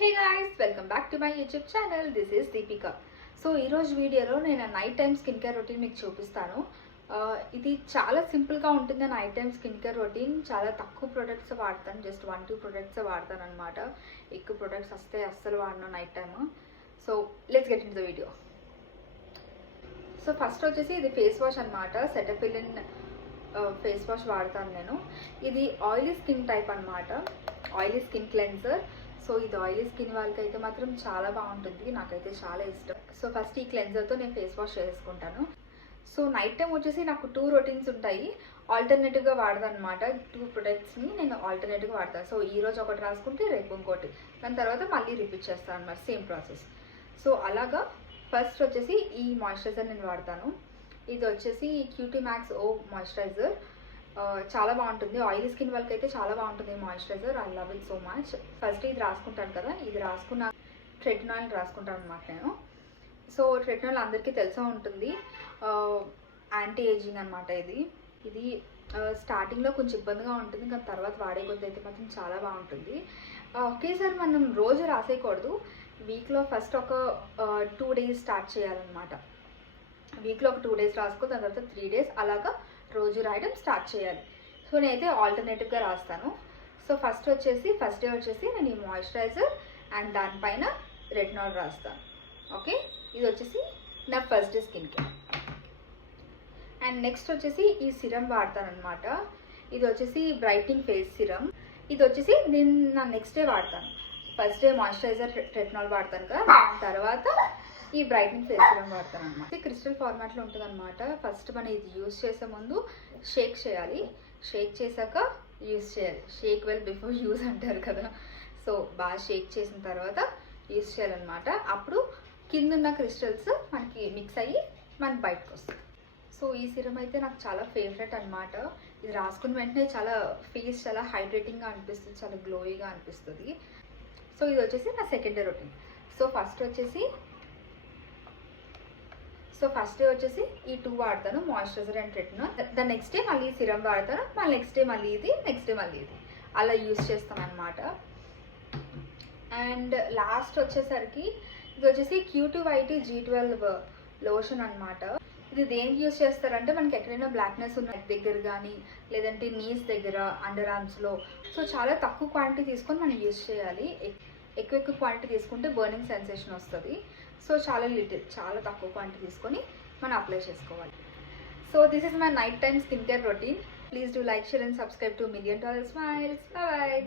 Hey guys, welcome back to my YouTube channel. This is Deepika. So ఈరోజు వీడియోలో నేను night time skin care routine మీకు చూపిస్తాను. ఇది చాలా సింపుల్గా ఉంటుంది. Night time skin care routine చాలా తక్కువ ప్రొడక్ట్స్ వాడతాను, జస్ట్ 1-2 ప్రొడక్ట్స్ వాడతాను అనమాట. ఎక్కువ ప్రొడక్ట్స్ వస్తే అస్సలు వాడను night time. So let's get in the video. So first వచ్చేసి ఇది ఫేస్ వాష్ అనమాట. సెటఫిలిన్ ఫేస్ వాష్ వాడతాను నేను. ఇది ఆయిలీ స్కిన్ టైప్ అనమాట, ఆయిలీ స్కిన్ క్లెన్సర్. సో ఇది ఆయిలీ స్కిన్ వాళ్ళకి అయితే మాత్రం చాలా బాగుంటుంది, నాకైతే చాలా ఇష్టం. సో ఫస్ట్ ఈ క్లెన్జర్తో నేను ఫేస్ వాష్ చేసుకుంటాను. సో నైట్ టైం వచ్చేసి నాకు 2 రొటీన్స్ ఉంటాయి, ఆల్టర్నేటివ్గా వాడతాను అనమాట. 2 ప్రొడక్ట్స్ని నేను ఆల్టర్నేటివ్గా వాడతాను. సో ఈరోజు ఒకటి రాసుకుంటే రేపు ఇంకోటి, దాని తర్వాత మళ్ళీ రిపీట్ చేస్తాను అనమాట, సేమ్ ప్రాసెస్. సో అలాగా ఫస్ట్ వచ్చేసి ఈ మాయిశ్చరైజర్ నేను వాడతాను. ఇది వచ్చేసి క్యూటీ మ్యాక్స్ ఓ మాయిశ్చరైజర్. చాలా బాగుంటుంది, ఆయిలీ స్కిన్ వాళ్ళకి అయితే చాలా బాగుంటుంది moisturiser. I love it so much. First ఇది రాసుకుంటాను కదా, ఇది రాసుకున్న ట్రెటినాయిల్ రాసుకుంటాను అనమాట నేను. సో ట్రెటినాయిల్ అందరికీ తెలిసే ఉంటుంది, యాంటీ ఏజింగ్ అనమాట. ఇది స్టార్టింగ్లో కొంచెం ఇబ్బందిగా ఉంటుంది, కానీ తర్వాత వాడే కొద్ది అయితే మాత్రం చాలా బాగుంటుంది. ఒకేసారి మనం రోజు రాసేయకూడదు, వీక్లో ఫస్ట్ ఒక 2 డేస్ స్టార్ట్ చేయాలన్నమాట. వీక్లో ఒక 2 డేస్ రాసుకో, దాని తర్వాత 3 డేస్ అలాగా రోజు రాయడం స్టార్ట్ చేయాలి. సో నేనైతే ఆల్టర్నేటివ్గా రాస్తాను. సో ఫస్ట్ డే వచ్చేసి నేను ఈ మాయిశ్చరైజర్ అండ్ దానిపైన రెటినాల్ రాస్తాను. ఓకే, ఇది వచ్చేసి నా first day skin care. And next వచ్చేసి ఈ సిరం వాడతాను అనమాట. ఇది వచ్చేసి బ్రైట్నింగ్ ఫేస్ సిరం. ఇది వచ్చేసి నేను నా నెక్స్ట్ డే వాడతాను. ఫస్ట్ డే మాయిశ్చరైజర్ రెటినాల్ వాడతాను కదా, దాని తర్వాత ఈ బ్రైట్నింగ్ ఫేస్ సిరం వాడతాను అనమాట. క్రిస్టల్ ఫార్మాట్లో ఉంటుంది అనమాట. ఫస్ట్ మనం ఇది యూజ్ చేసే ముందు షేక్ చేయాలి, షేక్ చేశాక యూజ్ చేయాలి. షేక్ వెల్ బిఫోర్ యూజ్ అంటారు కదా. సో బాగా షేక్ చేసిన తర్వాత యూజ్ చేయాలన్నమాట. అప్పుడు కింద ఉన్న క్రిస్టల్స్ మనకి మిక్స్ అయ్యి మనకి బయటకు వస్తుంది. సో ఈ సిరం అయితే నాకు చాలా ఫేవరెట్ అనమాట. ఇది రాసుకున్న వెంటనే చాలా ఫేస్ చాలా హైడ్రేటింగ్గా అనిపిస్తుంది, చాలా గ్లోయిగా అనిపిస్తుంది. సో ఇది వచ్చేసి నా second day routine. So first day వచ్చేసి ఈ 2 వాడతాను, moisturiser and retinol. The next day మళ్ళీ సిరం వాడతాను, మళ్ళీ నెక్స్ట్ డే మళ్ళీ ఇది, నెక్స్ట్ డే మళ్ళీ ఇది, అలా యూజ్ చేస్తాను అనమాట. అండ్ లాస్ట్ వచ్చేసరికి ఇది వచ్చేసి Q2YT G12 లోషన్ అనమాట. ఇది దేనికి యూజ్ చేస్తారంటే మనకి ఎక్కడైనా బ్లాక్నెస్ ఉన్న దగ్గర కానీ, లేదంటే నీస్ దగ్గర, అండర్ ఆర్మ్స్లో. సో చాలా తక్కువ క్వాంటిటీ తీసుకొని మనం యూజ్ చేయాలి. ఎక్కువ క్వాంటిటీ తీసుకుంటే బర్నింగ్ సెన్సేషన్ వస్తుంది. సో చాలా తక్కువ క్వాంటిటీ తీసుకొని మనం అప్లై చేసుకోవాలి. So this is my night time skin care routine. Please do like, share and subscribe to $1,000,000 Smiles. Bye bye.